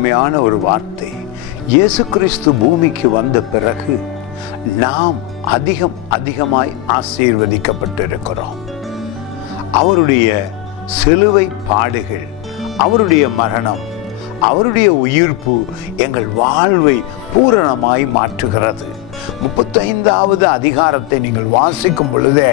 அருமையான ஒரு வார்த்தை. இயேசு கிறிஸ்து பூமிக்கு வந்த பிறகு நாம் அதிகமாய் ஆசீர்வதிக்கப்பட்டிருக்கிறோம். அவருடைய சிலுவை பாடுகள், அவருடைய மரணம், அவருடைய உயிர்ப்பு எங்கள் வாழ்வை பூரணமாய் மாற்றுகிறது. 35வது அதிகாரத்தை நீங்கள் வாசிக்கும் பொழுதே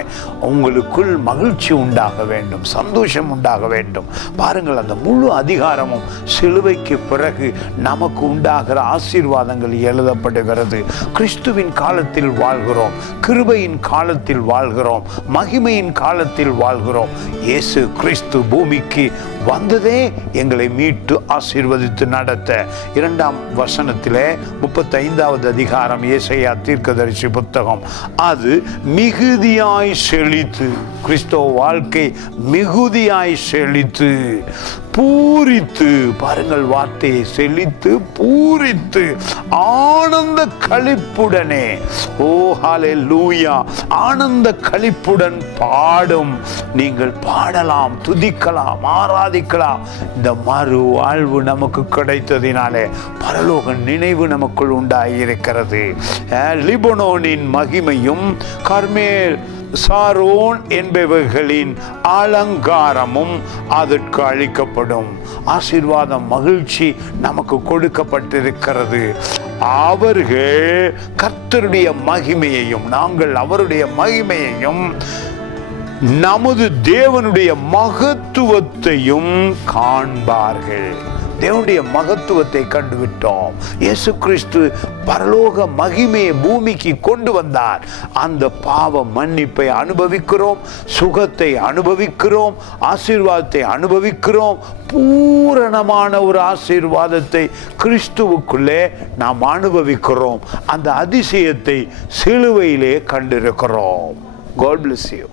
உங்களுக்குள் மகிழ்ச்சி உண்டாக வேண்டும், சந்தோஷம் உண்டாக வேண்டும். பாருங்கள், அந்த முழு அதிகாரமும் சிலுவைக்கு பிறகு நமக்கு உண்டாகிற ஆசீர்வாதங்கள் எழுதப்படுகிறது. கிறிஸ்துவின் காலத்தில் வாழ்கிறோம், கிருபையின் காலத்தில் வாழ்கிறோம், மகிமையின் காலத்தில் வாழ்கிறோம். இயேசு கிறிஸ்து பூமிக்கு வந்ததே எங்களை மீட்டு ஆசீர்வதித்து நடத்த. 2ஆம் வசனத்திலே 35வது அதிகாரம் ஏசாயா தீர்க்கதரிசி புத்தகம், அது மிகுதியாய் செழித்து, கிறிஸ்தவ வாழ்க்கை மிகுதியாய் செழித்து பூரித்து, பாருங்கள் வார்த்தையை, செழித்து பூரித்து ஆனந்த களிப்புடனே, ஓ ஹல்லேலூயா, ஆனந்த களிப்புடன் பாடும். நீங்கள் பாடலாம், துதிக்கலாம், ஆராதிக்கலாம். இந்த மறு வாழ்வு நமக்கு கிடைத்ததினாலே பரலோக நினைவு நமக்குள் உண்டாயிருக்கிறது. லிபனோனின் மகிமையும் கர்மேல் சாரோன் என்பவர்களின் அலங்காரமும் அதற்கு அளிக்கப்படும். ஆசீர்வாதம், மகிழ்ச்சி நமக்கு கொடுக்கப்பட்டிருக்கிறது. அவர்கள் கர்த்தருடைய மகிமையையும் நாங்கள் அவருடைய மகிமையையும் நமது தேவனுடைய மகத்துவத்தையும் காண்பார்கள். தேவனுடைய மகத்துவத்தை கண்டுவிட்டோம். இயேசு கிறிஸ்து பரலோக மகிமையை பூமிக்கு கொண்டு வந்தார். அந்த பாவ மன்னிப்பை அனுபவிக்கிறோம், சுகத்தை அனுபவிக்கிறோம், ஆசீர்வாதத்தை அனுபவிக்கிறோம். பூரணமான ஒரு ஆசீர்வாதத்தை கிறிஸ்துவுக்குள்ளே நாம் அனுபவிக்கிறோம். அந்த அதிசயத்தை சிலுவையிலே கண்டிருக்கிறோம். God bless you.